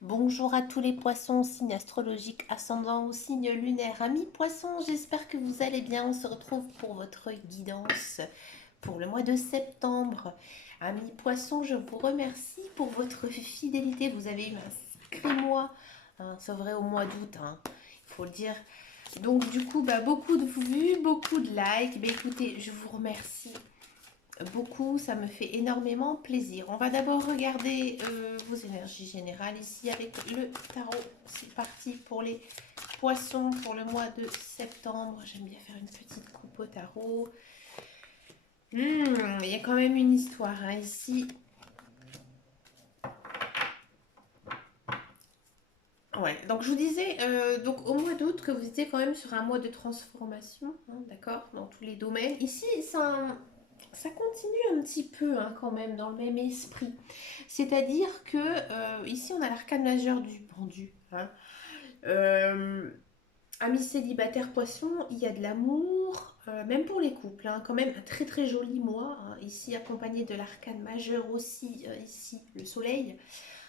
Bonjour à tous les poissons, signe astrologique ascendant ou signe lunaire. Amis poissons, j'espère que vous allez bien. On se retrouve pour votre guidance pour le mois de septembre. Amis poissons, je vous remercie pour votre fidélité. Vous avez eu un sacré mois, hein, c'est vrai au mois d'août, hein, il faut le dire. Donc du coup, beaucoup de vues, beaucoup de likes. Écoutez, je vous remercie beaucoup, ça me fait énormément plaisir. On va d'abord regarder vos énergies générales ici avec le tarot. C'est parti pour les poissons pour le mois de septembre. J'aime bien faire une petite coupe au tarot. Il y a quand même une histoire hein, ici. Ouais, donc je vous disais donc au mois d'août que vous étiez quand même sur un mois de transformation, hein, d'accord, dans tous les domaines. Ici, ça continue un petit peu hein, quand même dans le même esprit. C'est-à-dire que ici, on a l'arcane majeur du pendu. Hein. Euh, Amis célibataires poissons, il y a de l'amour, même pour les couples. Hein, quand même un très très joli mois. Hein, ici, accompagné de l'arcane majeur aussi, ici, le soleil.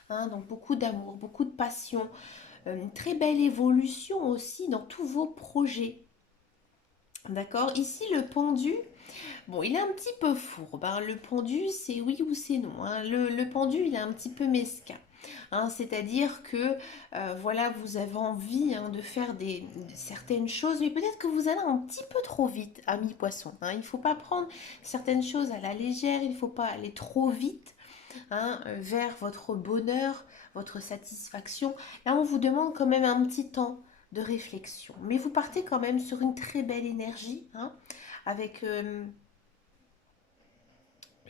Hein, donc beaucoup d'amour, beaucoup de passion. Une très belle évolution aussi dans tous vos projets. D'accord. Ici, le pendu, bon, il est un petit peu fourbe. Hein. Le pendu, c'est oui ou c'est non. Hein. Le pendu, il est un petit peu mesquin. Hein. C'est-à-dire que, voilà, vous avez envie hein, de faire certaines choses, mais peut-être que vous allez un petit peu trop vite, ami poisson. Hein. Il ne faut pas prendre certaines choses à la légère, il ne faut pas aller trop vite hein, vers votre bonheur, votre satisfaction. Là, on vous demande quand même un petit temps de réflexion. Mais vous partez quand même sur une très belle énergie, hein, avec,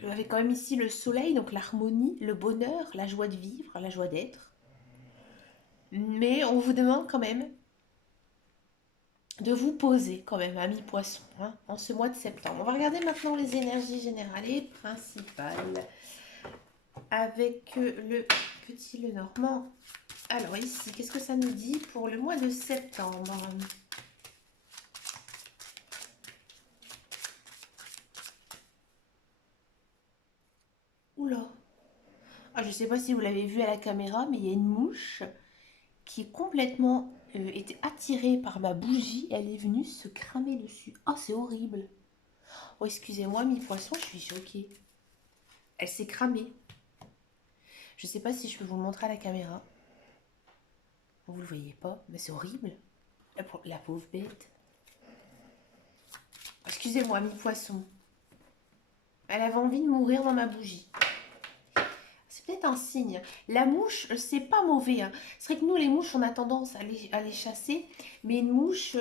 avec quand même ici le soleil, donc l'harmonie, le bonheur, la joie de vivre, la joie d'être. Mais on vous demande quand même de vous poser quand même, ami poisson, hein, en ce mois de septembre. On va regarder maintenant les énergies générales et principales avec le petit Lenormand. Alors ici, qu'est-ce que ça nous dit pour le mois de septembre? Oula. Ah, je ne sais pas si vous l'avez vu à la caméra, mais il y a une mouche qui est complètement été attirée par ma bougie. Elle est venue se cramer dessus. Oh, c'est horrible. Oh, excusez-moi, mi poisson, je suis choquée. Elle s'est cramée. Je ne sais pas si je peux vous le montrer à la caméra. Vous ne le voyez pas, mais c'est horrible. La pauvre bête. Excusez-moi, mi poisson. Elle avait envie de mourir dans ma bougie. C'est peut-être un signe. La mouche, c'est pas mauvais. Hein. C'est vrai que nous, les mouches, on a tendance à les chasser. Mais une mouche,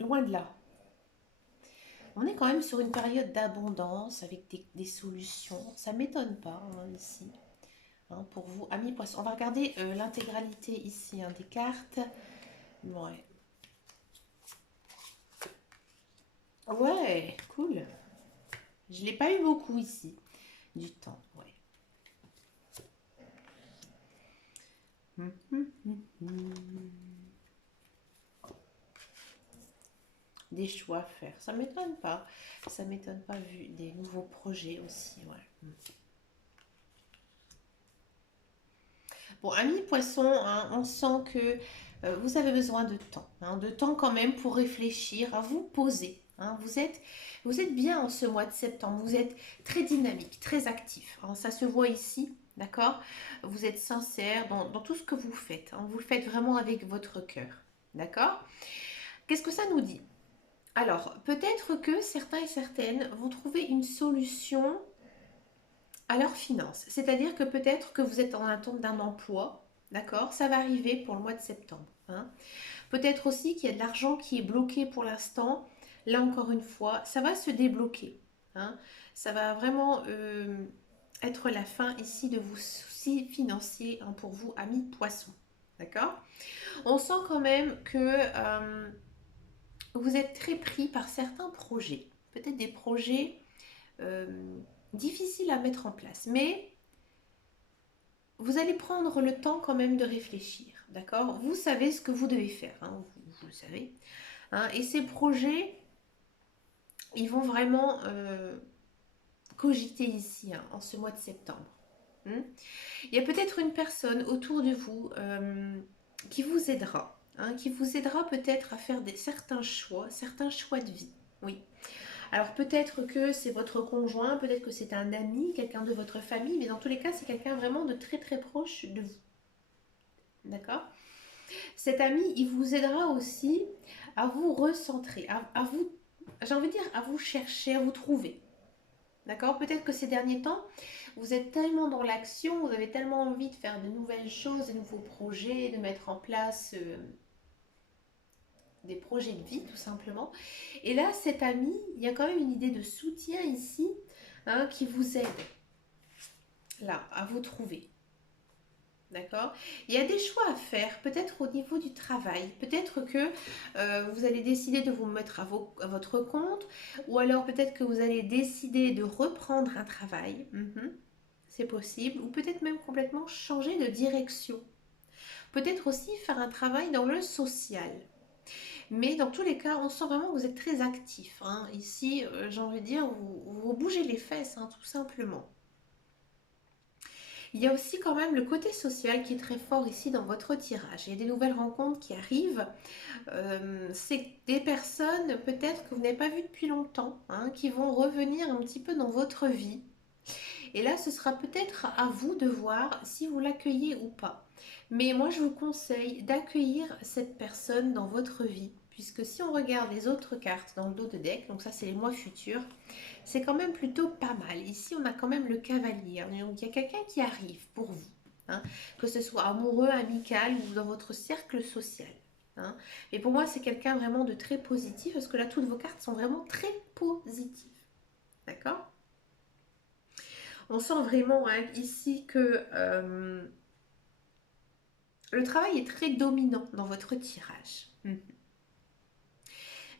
loin de là. On est quand même sur une période d'abondance avec des solutions. Ça ne m'étonne pas hein, ici. Hein, pour vous, amis poissons. On va regarder l'intégralité ici hein, des cartes. Ouais. Ouais, cool. Je ne l'ai pas eu beaucoup ici. Du temps, ouais. Hum, hum, hum, hum. Des choix à faire. Ça m'étonne pas. Ça m'étonne pas vu des nouveaux projets aussi. Ouais. Bon, amis poissons, hein, on sent que vous avez besoin hein, de temps quand même pour réfléchir, à vous poser. Hein. Vous êtes bien en ce mois de septembre. Vous êtes très dynamique, très actif. Hein. Ça se voit ici, d'accord? Vous êtes sincère dans tout ce que vous faites. Hein. Vous le faites vraiment avec votre cœur, d'accord? Qu'est-ce que ça nous dit? Alors, peut-être que certains et certaines vont trouver une solution à leurs finances. C'est-à-dire que peut-être que vous êtes en attente d'un emploi, d'accord? Ça va arriver pour le mois de septembre. Hein. Peut-être aussi qu'il y a de l'argent qui est bloqué pour l'instant. Là encore une fois, ça va se débloquer. Hein. Ça va vraiment être la fin ici de vos soucis financiers hein, pour vous, amis poissons. D'accord? On sent quand même que vous êtes très pris par certains projets. Peut-être des projets difficiles à mettre en place. Mais vous allez prendre le temps quand même de réfléchir. D'accord? Vous savez ce que vous devez faire. Hein, vous le savez. Hein, et ces projets, ils vont vraiment cogiter ici, hein, en ce mois de septembre. Hmm. Il y a peut-être une personne autour de vous qui vous aidera, hein, qui vous aidera peut-être à faire certains choix de vie. Oui. Alors peut-être que c'est votre conjoint, peut-être que c'est un ami, quelqu'un de votre famille, mais dans tous les cas, c'est quelqu'un vraiment de très très proche de vous. D'accord? Cet ami, il vous aidera aussi à vous recentrer, à vous, j'ai envie de dire, à vous chercher, à vous trouver. D'accord? Peut-être que ces derniers temps, vous êtes tellement dans l'action, vous avez tellement envie de faire de nouvelles choses, de nouveaux projets, de mettre en place des projets de vie tout simplement. Et là, cet ami, il y a quand même une idée de soutien ici, hein, qui vous aide là à vous trouver. D'accord? Il y a des choix à faire, peut-être au niveau du travail. Peut-être que vous allez décider de vous mettre à votre compte, ou alors peut-être que vous allez décider de reprendre un travail. C'est possible. Ou peut-être même complètement changer de direction. Peut-être aussi faire un travail dans le social. Mais dans tous les cas, on sent vraiment que vous êtes très actif, hein. Ici, j'ai envie de dire, vous bougez les fesses, hein, tout simplement. Il y a aussi quand même le côté social qui est très fort ici dans votre tirage. Il y a des nouvelles rencontres qui arrivent. C'est des personnes peut-être que vous n'avez pas vues depuis longtemps, hein, qui vont revenir un petit peu dans votre vie. Et là, ce sera peut-être à vous de voir si vous l'accueillez ou pas. Mais moi, je vous conseille d'accueillir cette personne dans votre vie. Puisque si on regarde les autres cartes dans le dos de deck, donc ça c'est les mois futurs, c'est quand même plutôt pas mal. Ici, on a quand même le cavalier. Donc il y a quelqu'un qui arrive pour vous, hein, que ce soit amoureux, amical ou dans votre cercle social. Hein. Et pour moi, c'est quelqu'un vraiment de très positif parce que là, toutes vos cartes sont vraiment très positives. D'accord? On sent vraiment, hein, ici que le travail est très dominant dans votre tirage.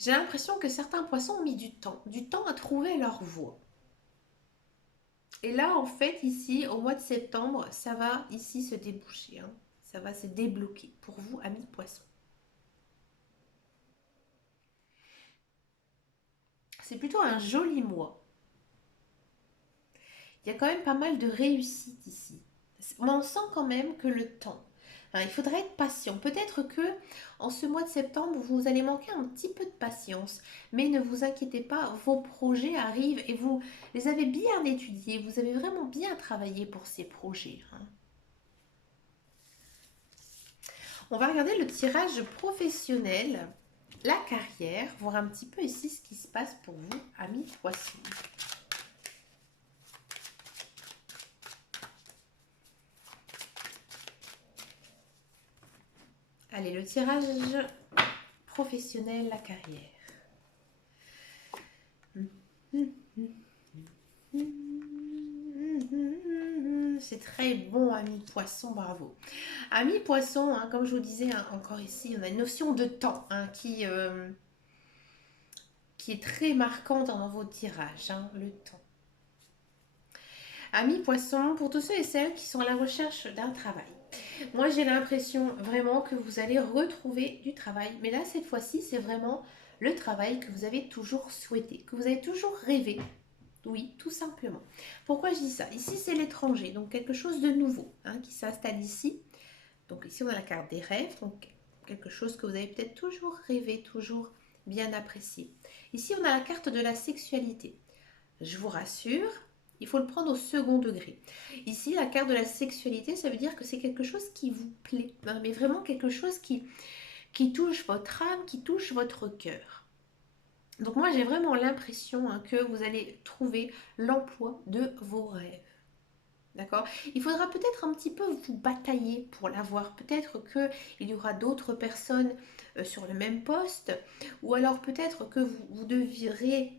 J'ai l'impression que certains poissons ont mis du temps à trouver leur voie. Et là, en fait, ici, au mois de septembre, ça va ici se déboucher, hein. Ça va se débloquer pour vous, amis poissons. C'est plutôt un joli mois. Il y a quand même pas mal de réussite ici. Mais on sent quand même que le temps, hein, il faudra être patient. Peut-être que en ce mois de septembre, vous allez manquer un petit peu de patience. Mais ne vous inquiétez pas, vos projets arrivent et vous les avez bien étudiés. Vous avez vraiment bien travaillé pour ces projets, hein. On va regarder le tirage professionnel, la carrière, voir un petit peu ici ce qui se passe pour vous, amis poissons. Allez, le tirage professionnel, la carrière. C'est très bon, ami poisson, bravo. Ami poisson, hein, comme je vous disais, hein, encore ici, on a une notion de temps, hein, qui est très marquante dans vos tirages, hein, le temps. Amis poissons, pour tous ceux et celles qui sont à la recherche d'un travail. Moi, j'ai l'impression vraiment que vous allez retrouver du travail. Mais là, cette fois-ci, c'est vraiment le travail que vous avez toujours souhaité, que vous avez toujours rêvé. Oui, tout simplement. Pourquoi je dis ça? Ici, c'est l'étranger, donc quelque chose de nouveau, hein, qui s'installe ici. Donc ici, on a la carte des rêves, donc quelque chose que vous avez peut-être toujours rêvé, toujours bien apprécié. Ici, on a la carte de la sexualité. Je vous rassure, il faut le prendre au second degré. Ici, la carte de la sexualité, ça veut dire que c'est quelque chose qui vous plaît, hein, mais vraiment quelque chose qui touche votre âme, qui touche votre cœur. Donc moi, j'ai vraiment l'impression, hein, que vous allez trouver l'emploi de vos rêves. D'accord? Il faudra peut-être un petit peu vous batailler pour l'avoir. Peut-être qu'il y aura d'autres personnes sur le même poste, ou alors peut-être que vous devrez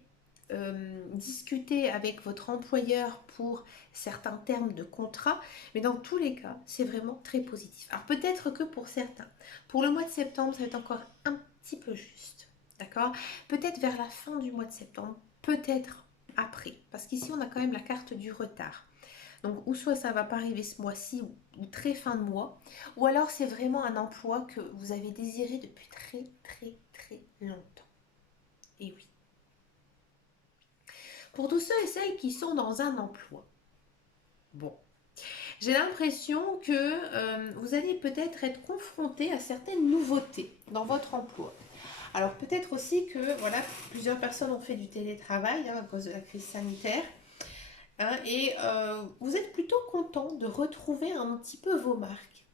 discuter avec votre employeur pour certains termes de contrat, mais dans tous les cas, c'est vraiment très positif. Alors peut-être que pour certains, pour le mois de septembre, ça va être encore un petit peu juste, d'accord? Peut-être vers la fin du mois de septembre, peut-être après, parce qu'ici on a quand même la carte du retard. Donc, ou soit ça va pas arriver ce mois-ci ou très fin de mois, ou alors c'est vraiment un emploi que vous avez désiré depuis très très très longtemps. Et oui. Pour tous ceux et celles qui sont dans un emploi, bon, J'ai l'impression que vous allez peut-être être confronté à certaines nouveautés dans votre emploi. Alors peut-être aussi que voilà, plusieurs personnes ont fait du télétravail à cause de la crise sanitaire. Et vous êtes plutôt content de retrouver un petit peu vos marques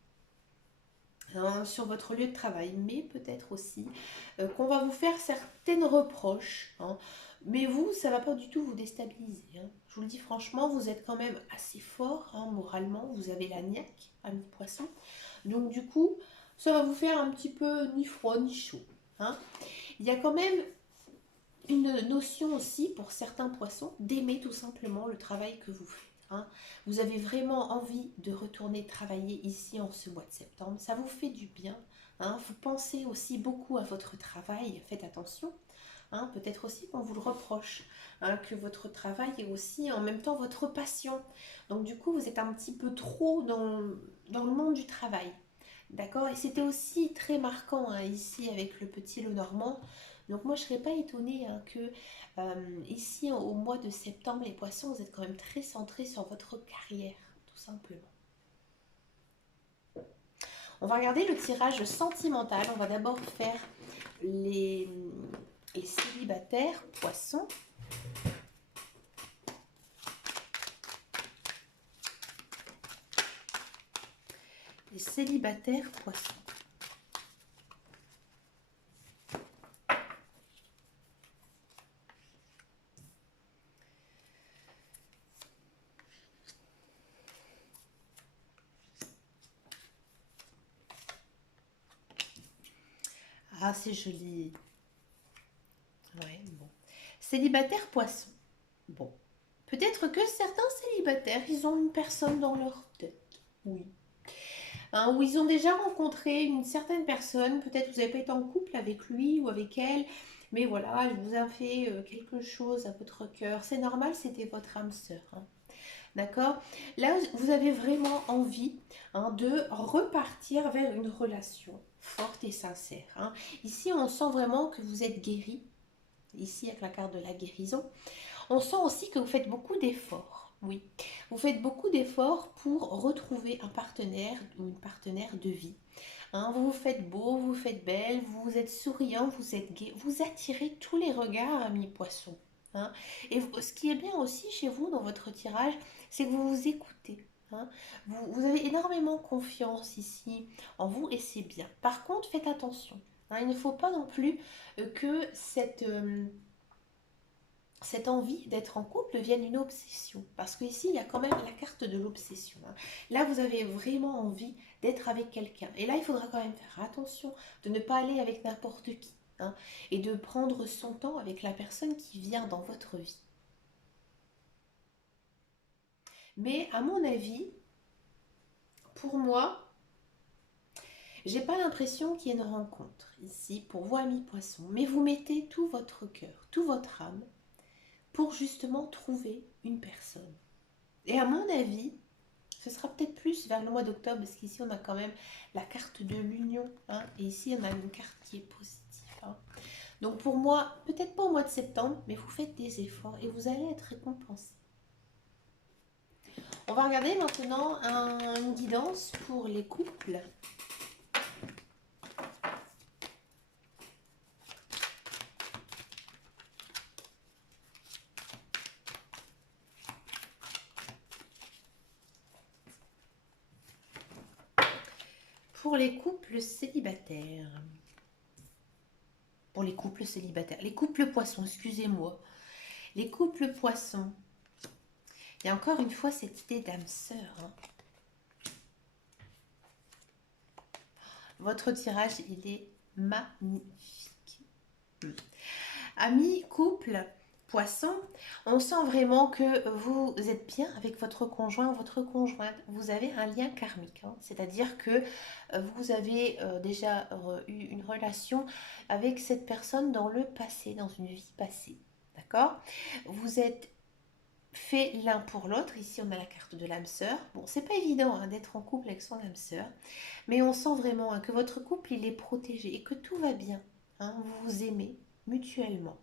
sur votre lieu de travail, mais peut-être aussi qu'on va vous faire certaines reproches. Mais vous, ça ne va pas du tout vous déstabiliser. Je vous le dis franchement, vous êtes quand même assez fort moralement, vous avez la niaque à mi-poisson. Donc du coup, ça va vous faire un petit peu ni froid ni chaud. Il y a quand même une notion aussi pour certains poissons d'aimer tout simplement le travail que vous faites. Vous avez vraiment envie de retourner travailler ici en ce mois de septembre. Ça vous fait du bien. Vous pensez aussi beaucoup à votre travail. Faites attention. Peut-être aussi qu'on vous le reproche. Que votre travail est aussi en même temps votre passion. Donc du coup, vous êtes un petit peu trop dans le monde du travail. D'accord. Et c'était aussi très marquant ici avec le petit Lenormand. Donc moi je ne serais pas étonnée que ici au mois de septembre, les poissons, vous êtes quand même très centrés sur votre carrière, tout simplement. On va regarder le tirage sentimental. On va d'abord faire les célibataires poissons. Les célibataires poissons. Ah, c'est joli. Ouais, bon. Célibataire poisson. Bon. Peut-être que certains célibataires, ils ont une personne dans leur tête. Oui. Où ils ont déjà rencontré une certaine personne. Peut-être vous n'avez pas été en couple avec lui ou avec elle. Mais voilà, elle vous a fait quelque chose à votre cœur. C'est normal, c'était votre âme sœur. D'accord. Là, vous avez vraiment envie de repartir vers une relation forte et sincère. Ici, on sent vraiment que vous êtes guéri. Ici, avec la carte de la guérison. On sent aussi que vous faites beaucoup d'efforts. Oui, vous faites beaucoup d'efforts pour retrouver un partenaire ou une partenaire de vie. Vous vous faites beau, vous vous faites belle, vous êtes souriant, vous êtes gai, vous attirez tous les regards, amis poissons. Et ce qui est bien aussi chez vous dans votre tirage, c'est que vous vous écoutez. Vous avez énormément confiance ici en vous et c'est bien. Par contre, faites attention. Il ne faut pas non plus que cette envie d'être en couple devienne une obsession. Parce qu'ici, il y a quand même la carte de l'obsession. Là, vous avez vraiment envie d'être avec quelqu'un. Et là, il faudra quand même faire attention de ne pas aller avec n'importe qui. Et de prendre son temps avec la personne qui vient dans votre vie. Mais à mon avis, pour moi, j'ai pas l'impression qu'il y ait une rencontre ici pour vous, amis poissons. Mais vous mettez tout votre cœur, tout votre âme pour justement trouver une personne. Et à mon avis, ce sera peut-être plus vers le mois d'octobre, parce qu'ici on a quand même la carte de l'union, et ici on a une carte qui est positive. Donc pour moi, peut-être pas au mois de septembre, mais vous faites des efforts et vous allez être récompensé. On va regarder maintenant une guidance pour les couples. Pour les couples célibataires. Pour les couples célibataires. Les couples poissons, excusez-moi. Les couples poissons. Il y a encore une fois cette idée d'âme sœur. Votre tirage, il est magnifique. Amis, couple, poisson, on sent vraiment que vous êtes bien avec votre conjoint ou votre conjointe. Vous avez un lien karmique, c'est-à-dire que vous avez déjà eu une relation avec cette personne dans le passé, dans une vie passée. D'accord. Vous êtes fait l'un pour l'autre. Ici, on a la carte de l'âme sœur. Bon, c'est pas évident d'être en couple avec son âme sœur, mais on sent vraiment que votre couple, il est protégé et que tout va bien. Vous vous aimez mutuellement.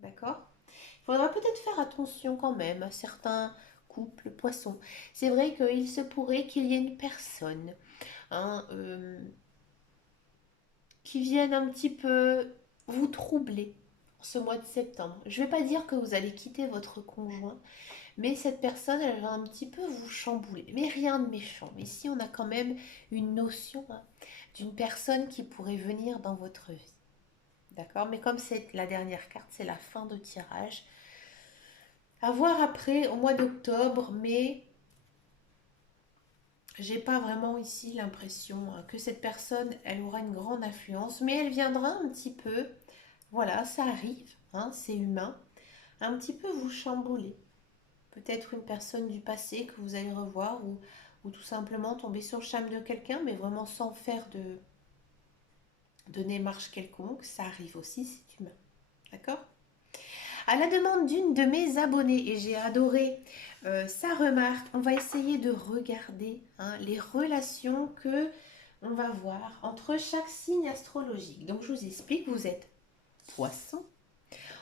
D'accord. Il faudra peut-être faire attention quand même à certains couple, poisson. C'est vrai qu'il se pourrait qu'il y ait une personne, hein, qui vienne un petit peu vous troubler en ce mois de septembre. Je ne vais pas dire que vous allez quitter votre conjoint, mais cette personne, elle va un petit peu vous chambouler. Mais rien de méchant. Mais ici, on a quand même une notion, hein, d'une personne qui pourrait venir dans votre vie. D'accord? Mais comme c'est la dernière carte, c'est la fin de tirage. À voir après, au mois d'octobre, mais j'ai pas vraiment ici l'impression, hein, que cette personne, elle aura une grande influence, mais elle viendra un petit peu, voilà, ça arrive, hein, c'est humain, un petit peu vous chambouler. Peut-être une personne du passé que vous allez revoir ou tout simplement tomber sur le charme de quelqu'un, mais vraiment sans faire de démarche quelconque, ça arrive aussi, c'est humain. D'accord? À la demande d'une de mes abonnées, et j'ai adoré sa remarque, on va essayer de regarder, hein, les relations que on va voir entre chaque signe astrologique. Donc je vous explique, vous êtes poisson.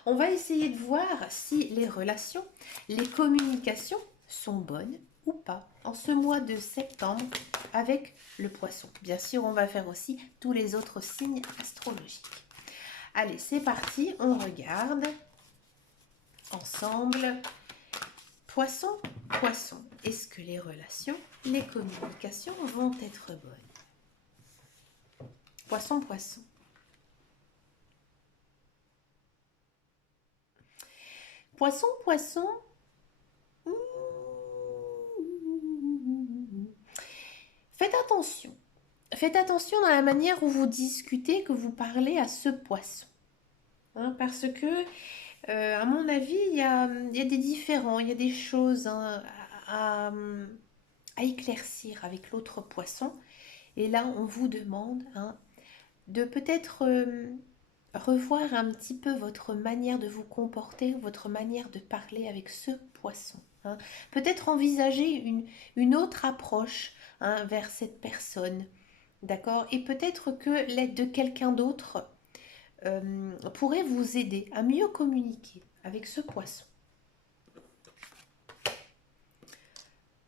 On va essayer de voir si les relations, les communications sont bonnes ou pas en ce mois de septembre avec le poisson. Bien sûr, on va faire aussi tous les autres signes astrologiques. Allez, c'est parti, on regarde ensemble. Poisson, poisson. Est-ce que les relations, les communications vont être bonnes? Poisson, poisson. Poisson, poisson. Faites attention. Faites attention dans la manière où vous discutez, que vous parlez à ce poisson. Hein, parce que, à mon avis, il y a des différends, il y a des choses, hein, à éclaircir avec l'autre poisson. Et là, on vous demande, hein, de peut-être revoir un petit peu votre manière de vous comporter, votre manière de parler avec ce poisson. Hein. Peut-être envisager une autre approche, hein, vers cette personne. D'accord? Et peut-être que l'aide de quelqu'un d'autre pourrait vous aider à mieux communiquer avec ce poisson.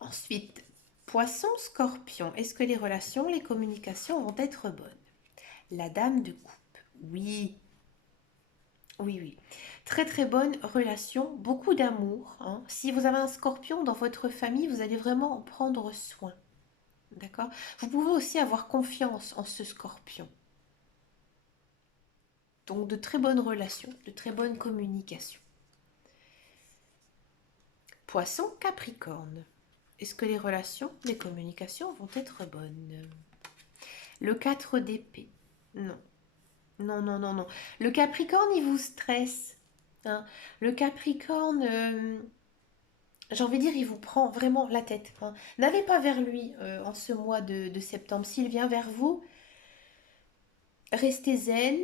Ensuite, poisson, scorpion. Est-ce que les relations, les communications vont être bonnes? La dame de coupe. Oui, oui, oui. Très très bonne relation, beaucoup d'amour. Hein. Si vous avez un scorpion dans votre famille, vous allez vraiment en prendre soin. D'accord? Vous pouvez aussi avoir confiance en ce scorpion. Donc de très bonnes relations, de très bonnes communications. Poisson, capricorne. Est-ce que les relations, les communications vont être bonnes? Le 4 d'épée. Non. Non, non, non, non. Le Capricorne, il vous stresse. Hein. Le Capricorne, j'ai envie de dire, il vous prend vraiment la tête. Hein. N'allez pas vers lui en ce mois de septembre. S'il vient vers vous, restez zen,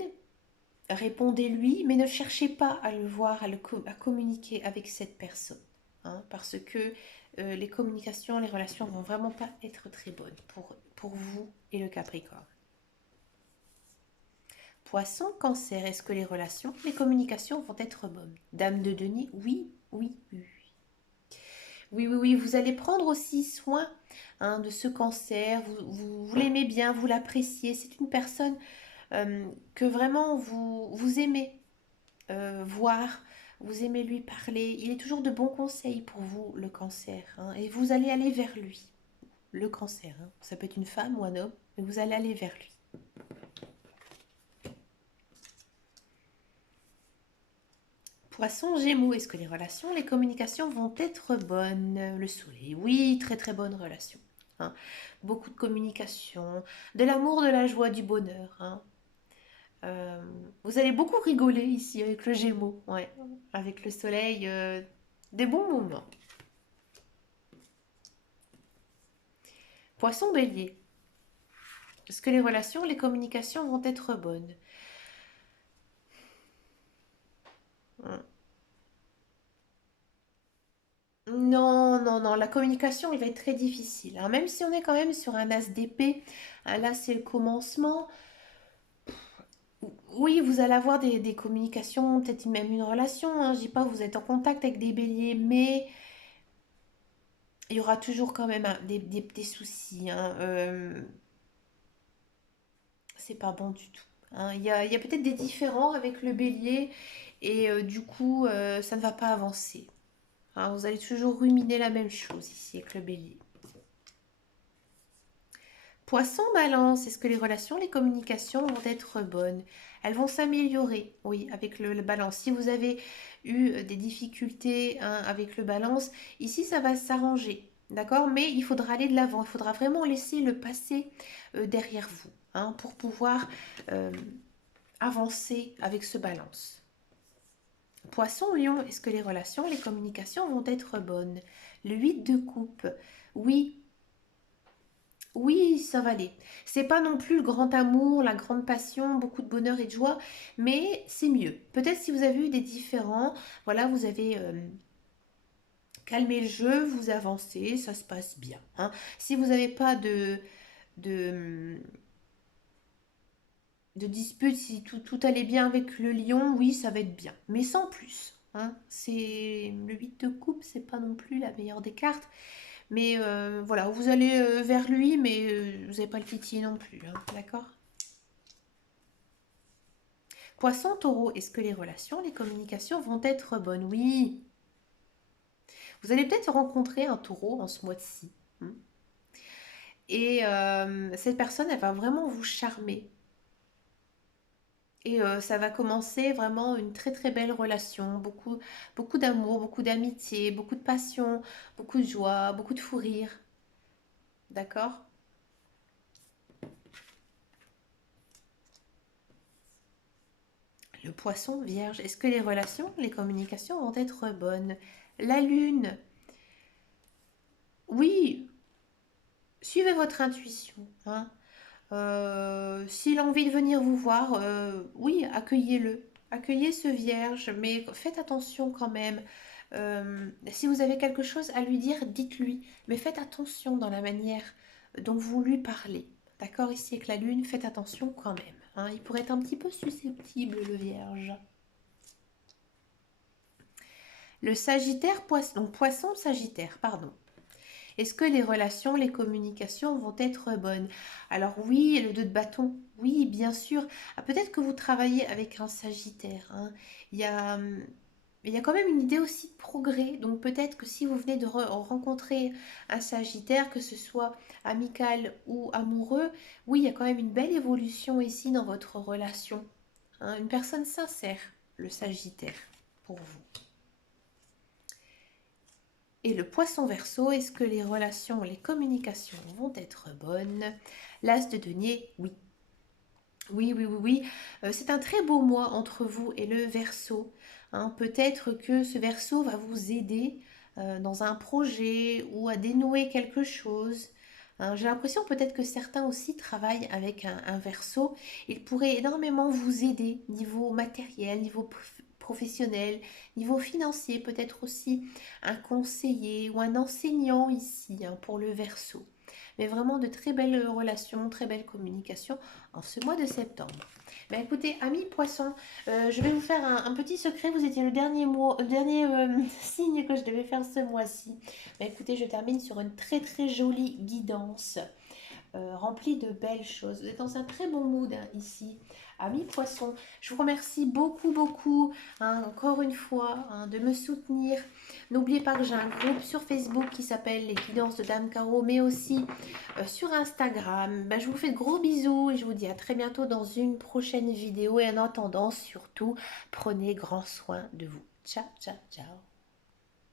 répondez-lui, mais ne cherchez pas à le voir, à communiquer avec cette personne. Hein, parce que les communications, les relations vont vraiment pas être très bonnes pour vous et le Capricorne. Poisson, cancer, est-ce que les relations, les communications vont être bonnes? Dame de denier, oui, oui, oui. Oui, oui, oui, vous allez prendre aussi soin, hein, de ce cancer, vous l'aimez bien, vous l'appréciez, c'est une personne que vraiment vous aimez voir, vous aimez lui parler, il est toujours de bons conseils pour vous, le cancer, hein, et vous allez aller vers lui, le cancer, hein. Ça peut être une femme ou un homme, mais vous allez aller vers lui. Poisson, Gémeaux, est-ce que les relations, les communications vont être bonnes? Le soleil, oui, très très bonne relation. Hein. Beaucoup de communication, de l'amour, de la joie, du bonheur. Hein. Euh, vous allez beaucoup rigoler ici avec le Gémeaux, ouais. Avec le soleil, des bons moments. Poisson, Bélier, est-ce que les relations, les communications vont être bonnes? Hum. Non, non, non, la communication, elle va être très difficile. Hein. Même si on est quand même sur un as d'épée, là c'est le commencement. Oui, vous allez avoir des communications, peut-être même une relation. Hein. Je dis pas que vous êtes en contact avec des béliers, mais il y aura toujours quand même des soucis, hein, c'est pas bon du tout, hein. Il y a peut-être des différends avec le bélier et du coup, ça ne va pas avancer, hein. Vous allez toujours ruminer la même chose ici avec le bélier. Poisson, balance, est-ce que les relations, les communications vont être bonnes? Elles vont s'améliorer, oui, avec le balance. Si vous avez eu des difficultés, hein, avec le balance, ici ça va s'arranger, d'accord? Mais il faudra aller de l'avant, il faudra vraiment laisser le passé derrière vous, hein, pour pouvoir euh, avancer avec ce balance. Poisson, lion, est-ce que les relations, les communications vont être bonnes? Le 8 de coupe, oui, oui, ça va aller. C'est pas non plus le grand amour, la grande passion, beaucoup de bonheur et de joie, mais c'est mieux. Peut-être si vous avez eu des différends, voilà, vous avez calmé le jeu, vous avancez, ça se passe bien, hein. Si vous n'avez pas de, de dispute, si tout allait bien avec le lion, oui, ça va être bien, mais sans plus, hein. C'est le 8 de coupe, c'est pas non plus la meilleure des cartes. Mais voilà, vous allez vers lui, mais vous n'avez pas le titiller non plus, hein, d'accord? Poisson, taureau, est-ce que les relations, les communications vont être bonnes? Oui. Vous allez peut-être rencontrer un taureau en ce mois-ci, hein. Et cette personne, elle va vraiment vous charmer. Et ça va commencer vraiment une très très belle relation. Beaucoup, beaucoup d'amour, beaucoup d'amitié, beaucoup de passion, beaucoup de joie, beaucoup de fou rire. D'accord? Le poisson vierge, est-ce que les relations, les communications vont être bonnes? La lune, oui, suivez votre intuition, hein. S'il a envie de venir vous voir, oui, accueillez-le. Accueillez ce vierge, mais faites attention quand même. Si vous avez quelque chose à lui dire, dites-lui. Mais faites attention dans la manière dont vous lui parlez. D'accord? Ici avec la lune, faites attention quand même, hein. Il pourrait être un petit peu susceptible, le vierge. Le Sagittaire, poisson, donc poisson, Sagittaire, pardon. Est-ce que les relations, les communications vont être bonnes? Alors oui, le 2 de bâton, oui, bien sûr. Ah, peut-être que vous travaillez avec un Sagittaire, hein. Il y a, il y a quand même une idée aussi de progrès. Donc peut-être que si vous venez de rencontrer un Sagittaire, que ce soit amical ou amoureux, oui, il y a quand même une belle évolution ici dans votre relation, hein. Une personne sincère, le Sagittaire, pour vous. Et le poisson verseau, est-ce que les relations, les communications vont être bonnes? L'as de denier, oui. Oui, oui, oui, oui. C'est un très beau mois entre vous et le verseau, hein. Peut-être que ce verseau va vous aider dans un projet ou à dénouer quelque chose, hein. J'ai l'impression peut-être que certains aussi travaillent avec un verseau. Il pourrait énormément vous aider niveau matériel, niveau professionnel, niveau financier, peut-être aussi un conseiller ou un enseignant ici, hein, pour le verseau. Mais vraiment de très belles relations, très belles communications en ce mois de septembre. Ben écoutez, amis poissons, je vais vous faire un petit secret. Vous étiez le dernier signe que je devais faire ce mois-ci. Ben écoutez, je termine sur une très très jolie guidance remplie de belles choses. Vous êtes dans un très bon mood, hein, ici. Amis poissons, je vous remercie beaucoup, beaucoup, hein, encore une fois, hein, de me soutenir. N'oubliez pas que j'ai un groupe sur Facebook qui s'appelle Les Guidances de Dame Caro, mais aussi sur Instagram. Ben, je vous fais de gros bisous et je vous dis à très bientôt dans une prochaine vidéo. Et en attendant, surtout, prenez grand soin de vous. Ciao, ciao, ciao.